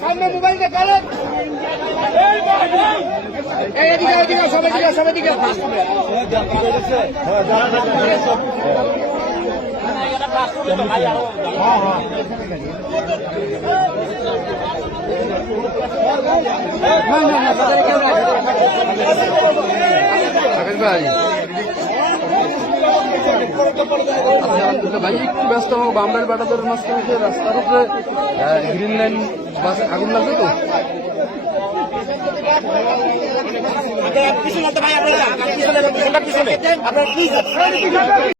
সামনে মোবাইল দেখালেন এদিকে এদিকে সবাই দিকে সবাই দিকে ভাই আচ্ছা, ভাই, একটু ব্যস্ত হব বামরাইল বাটাদের মাঝখানে যে রাস্তার উপরে গ্রিন লাইন বাস আগুন লাগবে তো?